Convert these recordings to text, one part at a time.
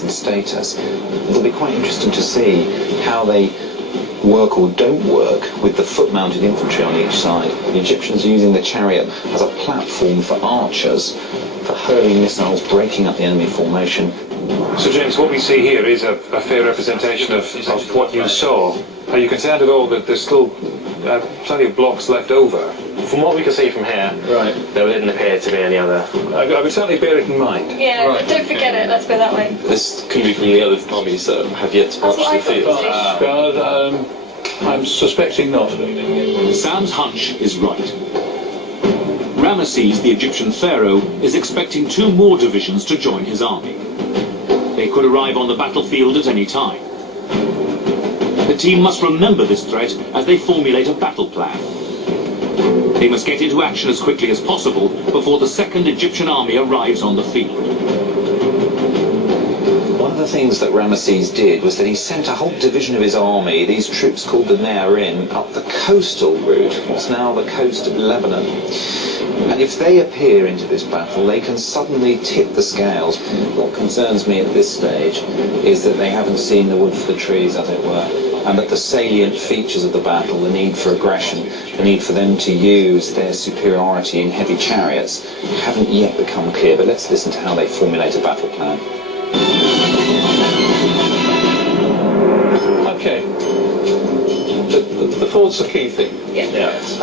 strength and status. It'll be quite interesting to see how they work or don't work with the foot-mounted infantry on each side. The Egyptians are using the chariot as a platform for archers, for hurling missiles, breaking up the enemy formation. So James, what we see here is a fair representation of what you saw. Are you concerned at all that there's still plenty of blocks left over? From what we can see from here, right, there didn't appear to be any other. I would certainly bear it in mind. Yeah, right. Don't forget it, let's go that way. This could be from the other armies that have yet to march to the field. I'm suspecting not. Sam's hunch is right. Ramesses, the Egyptian pharaoh, is expecting 2 more divisions to join his army. They could arrive on the battlefield at any time. The team must remember this threat as they formulate a battle plan. They must get into action as quickly as possible before the second Egyptian army arrives on the field. One of the things that Ramesses did was that he sent a whole division of his army, these troops called the Ne'arim, up the coastal route, what's now the coast of Lebanon. And if they appear into this battle, they can suddenly tip the scales. What concerns me at this stage is that they haven't seen the wood for the trees, as it were, and that the salient features of the battle, the need for aggression, the need for them to use their superiority in heavy chariots, haven't yet become clear. But let's listen to how they formulate a battle plan. Okay. The ford's the key thing. Yeah. It's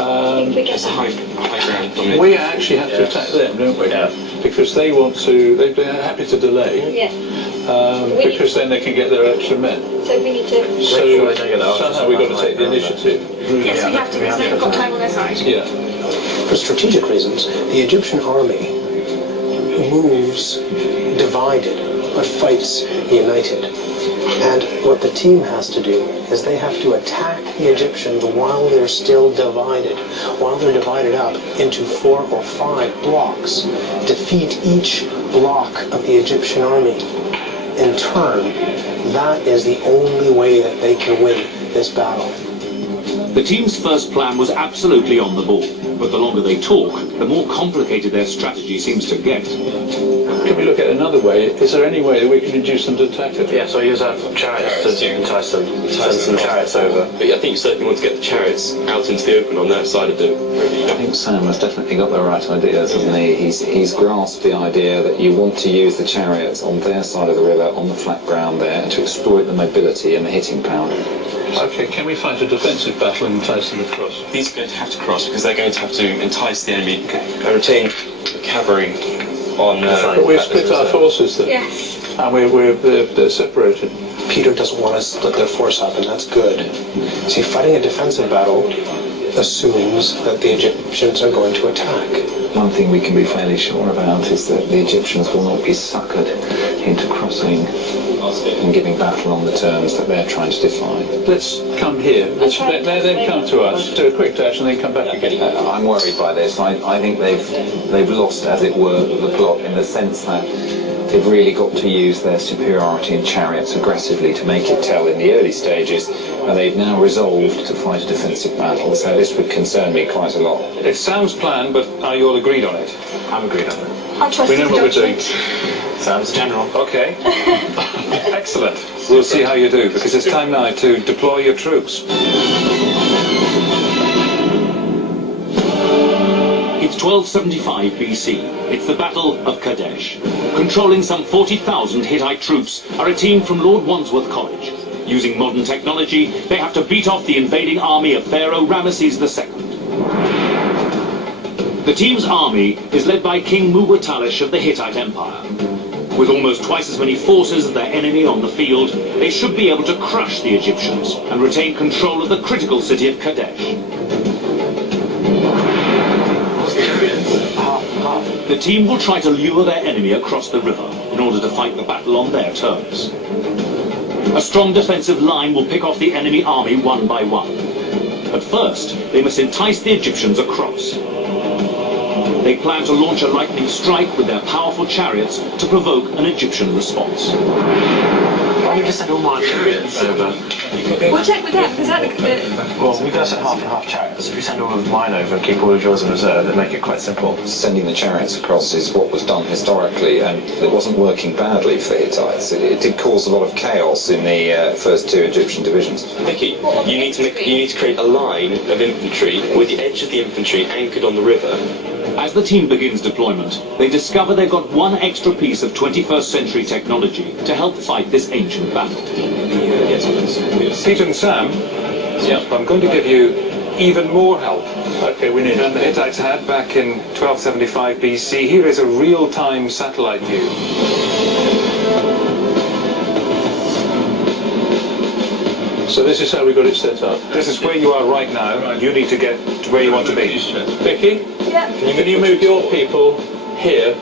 a high ground domination. We actually have to attack them, don't we? Yeah. Because they're happy to delay. Yeah. Because then they can get their extra men. So we need to... So somehow we've got to take the initiative. Yes, we have to, because they've got time on their side. Yeah. For strategic reasons, the Egyptian army moves divided, but fights united. And what the team has to do is they have to attack the Egyptians while they're still divided, while they're divided up into 4 or 5 blocks, defeat each block of the Egyptian army in turn. That is the only way that they can win this battle. The team's first plan was absolutely on the ball, but the longer they talk, the more complicated their strategy seems to get. Can we look at it another way? Is there any way that we can induce them to attack it? Yeah, so use our chariots to entice them, send some chariots over. But I think you certainly want to get the chariots out into the open on their side of the river. I think Sam has definitely got the right ideas, hasn't he? He's grasped the idea that you want to use the chariots on their side of the river, on the flat ground there, and to exploit the mobility and the hitting power. Okay, can we fight a defensive battle and entice them across? These are going to have to cross because they're going to have to entice the enemy and retain the cavalry on. But we've split our forces there. Yes. And they're separated. Peter doesn't want to split their force up, and that's good. See, fighting a defensive battle assumes that the Egyptians are going to attack. One thing we can be fairly sure about is that the Egyptians will not be suckered into crossing and giving battle on the terms that they're trying to define. Let's come here. Let them come to us, do a quick dash, and then come back again. I'm worried by this. I think they've lost, as it were, the plot in the sense that they've really got to use their superiority in chariots aggressively to make it tell in the early stages, and they've now resolved to fight a defensive battle, so this would concern me quite a lot. It's Sam's plan, but are you all agreed on it? I'm agreed on it. I'll trust We know you what we're doing. Sam's general. Okay. Excellent. We'll see how you do, because it's time now to deploy your troops. It's 1275 BC. It's the Battle of Kadesh. Controlling some 40,000 Hittite troops are a team from Lord Wandsworth College. Using modern technology, they have to beat off the invading army of Pharaoh Ramesses II. The team's army is led by King Muwatalli II of the Hittite Empire. With almost twice as many forces as their enemy on the field, they should be able to crush the Egyptians and retain control of the critical city of Kadesh. The team will try to lure their enemy across the river in order to fight the battle on their terms. A strong defensive line will pick off the enemy army one by one. At first, they must entice the Egyptians across. They plan to launch a lightning strike with their powerful chariots to provoke an Egyptian response. we just send all my chariots over. We'll check with them, because Well, we're going to send half and half chariots. If we send all of mine over and keep all of yours in reserve, it'd make it quite simple. Sending the chariots across is what was done historically, and it wasn't working badly for Hittites. It did cause a lot of chaos in the first two Egyptian divisions. Vicky, you need to create a line of infantry with the edge of the infantry anchored on the river. As the team begins deployment, they discover they've got one extra piece of 21st century technology to help fight this ancient battle. Peter and Sam, I'm going to give you even more help than the Hittites had back in 1275 BC. Here is a real-time satellite view. So this is how we got it set up. This is where you are right now. You need to get to where you want to be. Vicky, yeah. can you move your people here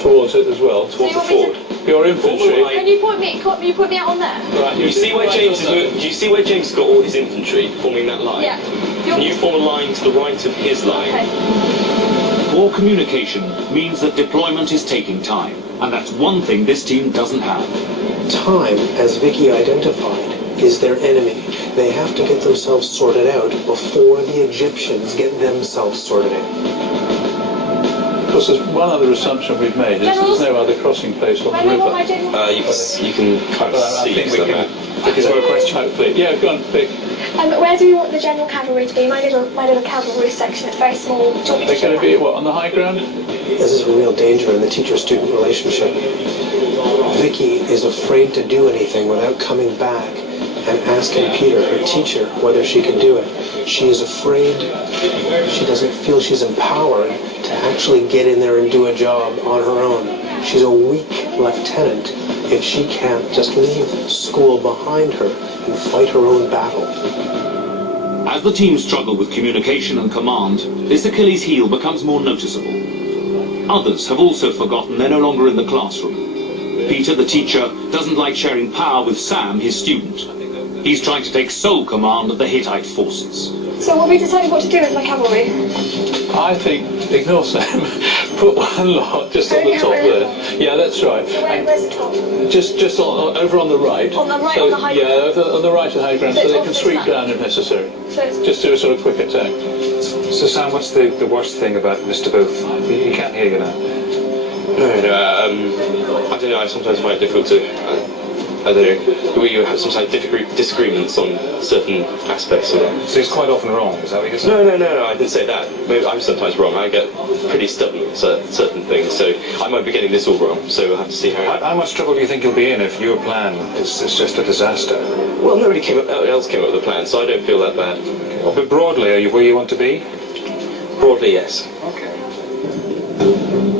towards it as well, towards the fort? Your infantry. Can you point me out on there? Right, You see where James is? Do you see where James has got all his infantry forming that line? Yeah. Can you form a line to the right of his line? Okay. Poor communication means that deployment is taking time, and that's one thing this team doesn't have. Time, as Vicky identified, is their enemy. They have to get themselves sorted out before the Egyptians get themselves sorted out. Of course, there's one other assumption we've made, is there's no other crossing place on the General, my river. general. You can kind of I see think we the can. map. Vicky's got a question. Hopefully. Yeah, go on, Vic. Where do we want the general cavalry to be? My little cavalry section. It's very small. Do you want me They're show going to be, that? what, on the high ground? This is a real danger in the teacher-student relationship. Vicky is afraid to do anything without coming back and asking Peter, her teacher, whether she can do it. She is afraid, she doesn't feel she's empowered to actually get in there and do a job on her own. She's a weak lieutenant if she can't just leave school behind her and fight her own battle. As the team struggle with communication and command, this Achilles heel becomes more noticeable. Others have also forgotten they're no longer in the classroom. Peter, the teacher, doesn't like sharing power with Sam, his student. He's trying to take sole command of the Hittite forces. So what we decided what to do with my cavalry? I think, ignore Sam, put one lot just on the top there. Yeah, that's right. So where's the top? Just over on the right. On the right, So, on the high yeah, ground? on the right of the high ground, So so it's they off can this sweep map? down if necessary. So it's Just do a sort of quick attack. So Sam, what's the worst thing about Mr. Booth? He can't hear you now. I don't know, I sometimes find it difficult to, I don't know, we have sometimes disagreements on certain aspects of it. So he's quite often wrong, is that what you're saying? No, I didn't say that. Maybe I'm sometimes wrong. I get pretty stubborn at certain things, so I might be getting this all wrong, so we'll have to see how... How much trouble do you think you'll be in if your plan is just a disaster? Well, nobody else came up with a plan, so I don't feel that bad. But broadly, are you where you want to be? Broadly, yes.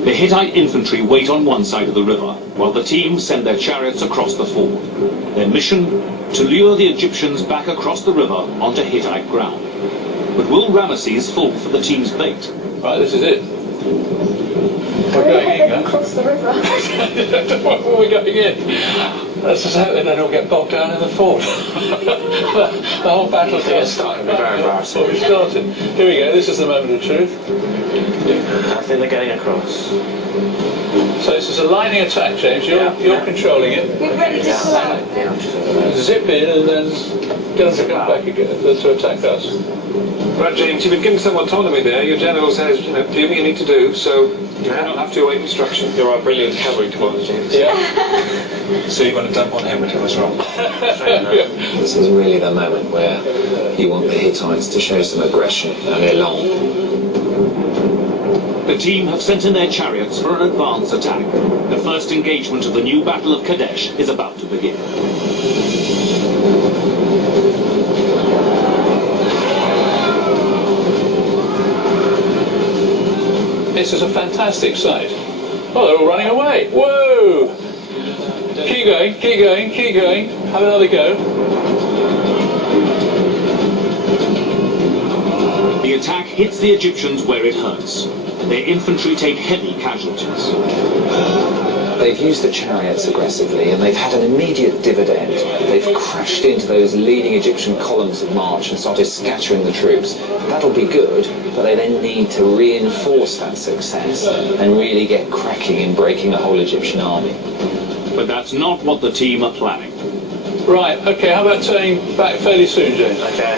The Hittite infantry wait on one side of the river, while the team send their chariots across the ford. Their mission? To lure the Egyptians back across the river onto Hittite ground. But will Ramesses fall for the team's bait? Right, this is it. We're going in now. across the river. We're going in. Let's just hope they don't get bogged down in the fort. The whole battle's going to start. It'll be very embarrassing. Well, we started. Here we go, this is the moment of truth. I think they're getting across. So this is a lining attack, James. You're controlling it. We're ready to pull out. Zip in and then get them to come back again to attack us. Right, James, you've been given some autonomy there. Your general says, do what you need to do, so you don't have to await instruction. You're our brilliant cavalry commander, James. Yeah. So you're going to dump on him and tell us wrong. This is really the moment where you want the Hittites to show some aggression and elan. The team have sent in their chariots for an advance attack. The first engagement of the new Battle of Kadesh is about to begin. This is a fantastic sight. Oh, they're all running away. Whoa! Keep going, keep going, keep going. Have another go. The attack hits the Egyptians where it hurts. Their infantry take heavy casualties. They've used the chariots aggressively and they've had an immediate dividend. They've crashed into those leading Egyptian columns of march and started scattering the troops. That'll be good, but they then need to reinforce that success and really get cracking in breaking the whole Egyptian army. But that's not what the team are planning. Right, okay, how about turning back fairly soon, James? Okay.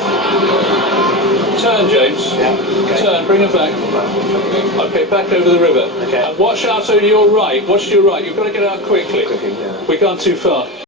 Turn, James. Yeah. Okay. Turn, bring it back. Okay, back over the river. Okay. And watch out to your right. Watch to your right. You've got to get out quickly. Yeah. We've gone too far.